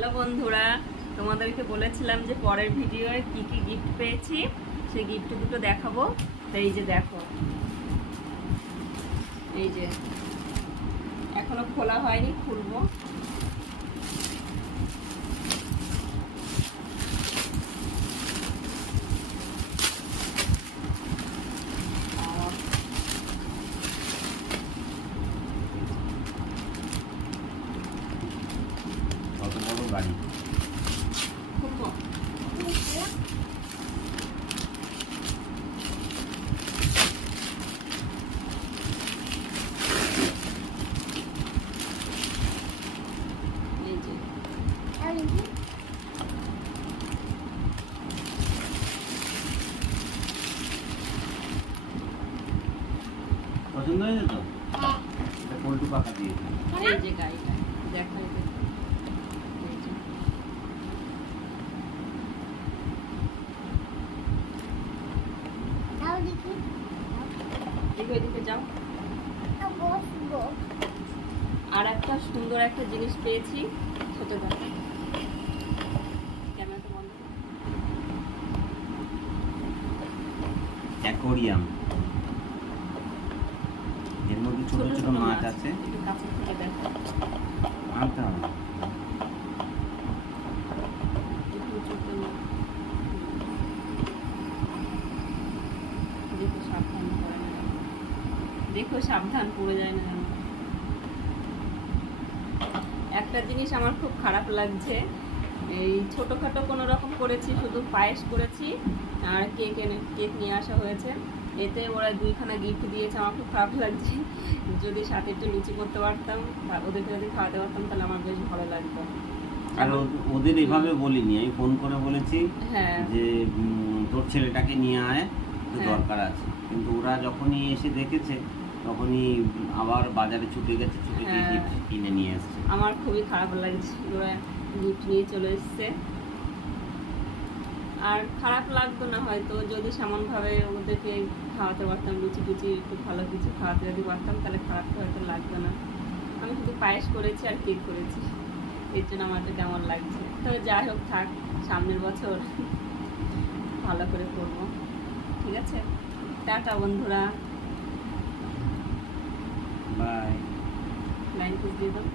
Hello বন্ধুরা, তোমাদেরকে বলেছিলাম যে পরের ভিডিওয়ে কি কি গিফট পেয়েছি সেই গিফট দুটো দেখাবো। তো এই যে দেখো, এই যে এখনো খোলা হয়নি, খুলবো। কত বড় গাড়ি! খুলবো। এই যে পছন্দ হয়েছে তো? এটা পল্টু পাখা দিয়েছে। এই যে গাড়িটা দেখা যাবে। এই যে এদিকে যাও। আর একটা সুন্দর একটা জিনিস পেয়েছি, ছোট দেখো। ক্যামেরাটা বন্ধ করো। অ্যাকোরিয়াম, এর মধ্যে ছোট ছোট মাছ আছে। একটু কাছে থেকে দেখো। আনতে হবে। একটু ছোট না। দেখো সাবধান করে না, দেখো সাবধান পড়ে যায় না। একটা জিনিস আমার খুব খারাপ লাগছে, এই ছোটোখাটো কোনো রকম করেছি, শুধু পায়েস করেছি আর কেক নিয়ে আসা হয়েছে, এতে ওরা 2খানা গিফট দিয়েছে। আমার খুব খারাপ লাগছে। যদি সাথে একটু লুচি করতে পারতাম, ওদেরকে যদি খাওয়াতে পারতাম, তাহলে আমার বেশ ভালো লাগতো। আর ওদের এভাবে বলিনি, আমি ফোন করে বলেছি হ্যাঁ, যে তোর ছেলেটাকে নিয়ে আয়, হ্যাঁ। দরকার আছে। কিন্তু ওরা যখনই এসে দেখেছে তখনই আবার বাজারে ছুটে গেছে, ছুটে গিয়ে হ্যাঁ। গিফট কিনে নিয়ে এসছে। আমার খুবই খারাপ লাগছে, ওরা গিফট নিয়ে চলে এসছে। আর খারাপ লাগতো না হয়তো যদি সেমনভাবে ওদেরকে খাওয়াতে পারতাম, লুচি টুচি একটু ভালো কিছু খাওয়াতে যদি পারতাম, তাহলে খারাপটা হয়তো লাগতো না। আমি শুধু পায়েস করেছি আর কেক করেছি, এর জন্য আমার তো কেমন লাগছে। তবে যাই হোক, থাক, সামনের বছর ভালো করে করবো। ঠিক আছে, টাটা বন্ধুরা। বাই। লাইন দিয়ে দাও।